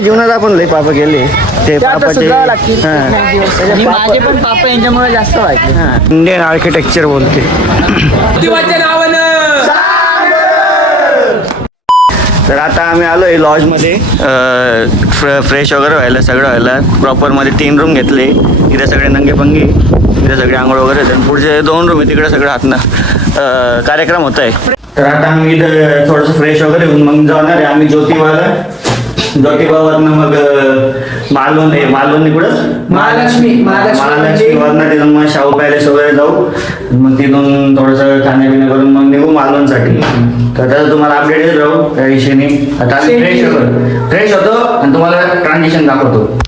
जीवनात आपण लई पाप केले ते पापाचे माझे पण पाप यांच्यामुळे जास्त व्हायचे. इंडियन आर्किटेक्चर बोलते. तर आता आम्ही आलो आहे लॉजमध्ये फ्रेश वगैरे व्हायला सगळं व्हायला. प्रॉपरमध्ये 3 रूम घेतले. इथे सगळे नंगेपंगी, इथे सगळे आंघोळ वगैरे तर पुढचे 2 रूम आहे तिकडे सगळं हातनं कार्यक्रम होत आहे. तर आता आम्ही इथं थोडंसं फ्रेश वगैरे होऊन मग जाणार आहे आम्ही ज्योतिबावरनं मग मालवण कुठं महालक्ष्मी वरनं तिथून मग शाहू पॅलेस वगैरे जाऊ. मग तिथून थोडंसं खाण्यापिण्या करून मग निघू मालवणसाठी. तर त्याचं तुम्हाला अपडेट येत राहू त्या विषयी. आता आम्ही फ्रेश होतो आणि तुम्हाला ट्रान्झिशन दाखवतो.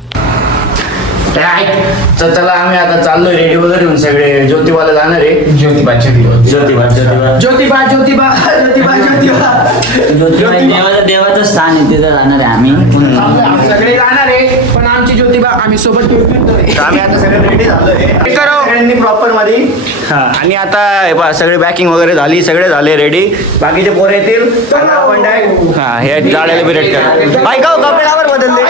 तर चला आम्ही आता चाललोय रेडी वगैरे होऊन सगळे ज्योतिबाला जाणार आहे. ज्योतिबा देवाचं स्थान आहे, तिथं जाणार आहे आम्ही. सगळे जाणार आहे पण आमची ज्योतिबा आम्ही सोबत आम्ही आता सगळे रेडी झालोय प्रॉपर मध्ये. आणि आता सगळे बॅकिंग वगैरे झाली, सगळे झाले रेडी. बाकीचे पोरे येतील आपण डायरेक्ट हे जाळ्याला बी रेड करा. बाईक कपड्यावर बदलले.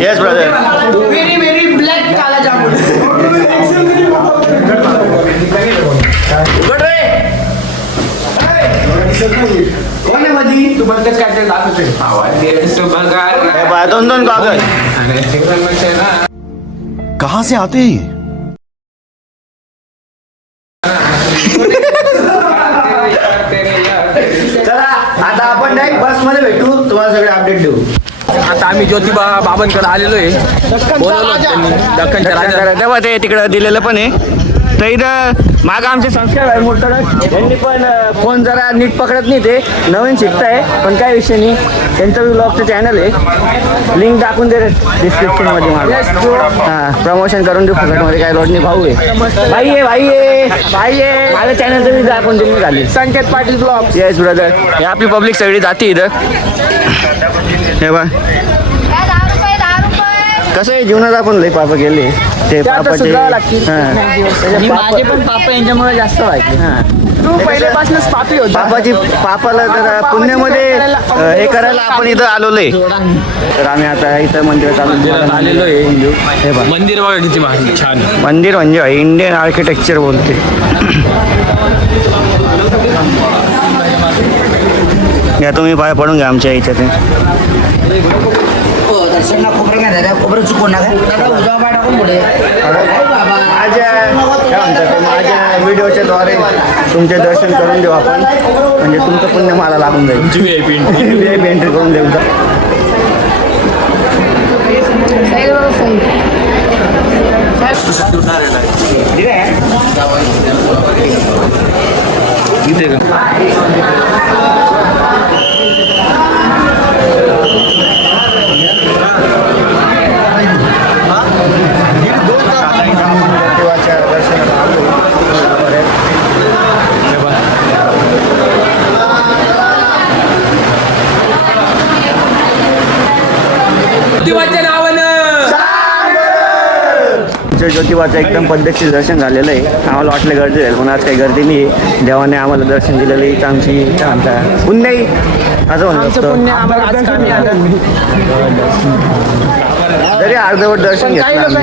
Yes brother. Very very black काला जामुन. कोण आहे मधी? तू बंदच काढते दाखवतोय बघा 2 कागद कहाँ से आते हैं ये? चला आता आपण डायरेक्ट बस मध्ये भेटू, तुम्हाला सगळे अपडेट देऊ. आता आम्ही ज्योतिबा बाबांकडे आलेलो आहे. बोलवलं त्यांनी दख्खनच्या राजा. तेव्हा ते तिकडं दिलेलं पण आहे. तर इथं मागं आमचे संस्कार आहे मोठं. यांनी पण फोन जरा नीट पकडत नाही, ते नवीन शिकताय पण काही विषय नाही. त्यांचं ब्लॉगचं चॅनल आहे, लिंक टाकून दे डिस्क्रिप्शनमध्ये. हां प्रमोशन करून देऊ फुकटमध्ये, काय लोड नाही. भाऊ आहे, भाई आहे माझ्या चॅनलचं मी दाखवून तुम्ही झाले संकेत पाटील ब्लॉग. Yes brother. हे आपली पब्लिक सगळी जाते इथं. हे बा कसं आहे जीवनात आपण लई पाप केले ते पापाचे. माझे पण पाप यांच्यामुळे जास्त व्हायचे. तू पहिल्यापासूनच पापी होता. पापाला जरा पुण्यामध्ये हे करायला आपण इथं आलेलो आहे. तर आम्ही आता इथं मंदिरात आलेलो आहे. हे बघा मंदिर बघा किती छान. मंदिर म्हणजे इंडियन आर्किटेक्चर बोलते. या तुम्ही पाय पडून घ्या आमच्या इथे. माझ्या व्हिडिओच्या द्वारे तुमचे दर्शन करून देऊ आपण, म्हणजे तुमचं पुण्य मला लागून जाईल. VIP एंट्री करून देऊ. ज्योतिबाचं एकदम पद्धतशीर दर्शन झालेलं आहे. आम्हाला वाटलं गर्दी जाईल पण आज काही गर्दी नाही आहे. देवाने आम्हाला दर्शन दिलेलं आहे. आमची काय म्हणता पुण्यही असं म्हणतो. जरी अर्धवट दर्शन घेतलं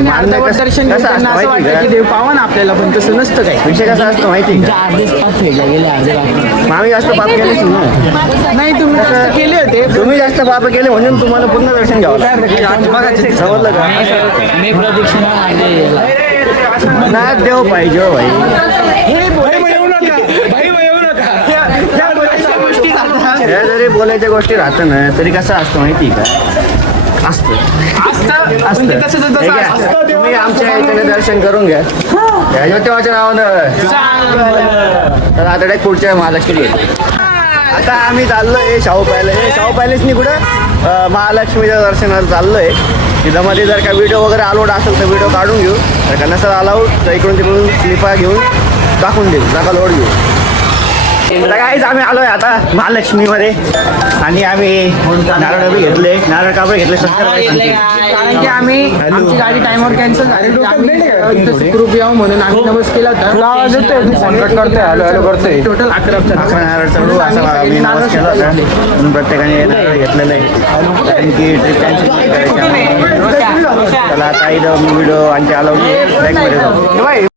देव पावा ना आपल्याला, पण तसं नसतं काय. विषय कसा असतो माहिती का? आम्ही जास्त पाप केलेच नाही. तुम्ही जास्त केले होते. तुम्ही जास्त पाप केले म्हणून तुम्हाला पूर्ण दर्शन घ्यावं लागतं. समजलं का? मी प्रदक्षिणा ना देव पाहिजे हो भाई. हे जरी बोलायच्या गोष्टी राहतं ना तरी कसं असतं माहिती का? असतं. तुम्ही आमच्या इथे दर्शन करून घ्या ज्योतिबाच्या नावानं. तर आता डायरेक्ट पुढच्या महालक्ष्मी. आता आम्ही चाललोय शाहू पॅलेसनी कुठं महालक्ष्मीच्या दर्शनाला चाललोय. तिथं मध्ये जर का व्हिडिओ वगैरे अलाउड असेल तर व्हिडिओ काढून घेऊ, जर का नसेल अलाउड तर इकडून तिकडून क्लिपा घेऊन टाकून देऊ, नका लोड घेऊ. तर काहीच आम्ही आलोय आता महालक्ष्मीमध्ये आणि आम्ही नारळ बी घेतले, नारळ कापड घेतले कारण की आम्ही आमची गाडी टाइमवर कॅन्सल झाली. आम्ही सुखरूप यावं म्हणून आम्ही नवस केला होता. फोन कट करतोय, हॅलो हॅलो करतोय. टोटल 11 नारळ चढू असं आम्ही नवस केला होता. म्हणून प्रत्येकाने नारळ घेतलेलं आहे कारण की ट्रिप कॅन्सल करायची. चला आता इथं व्हिडिओ आणखी आलो बॅगमध्ये जाऊ.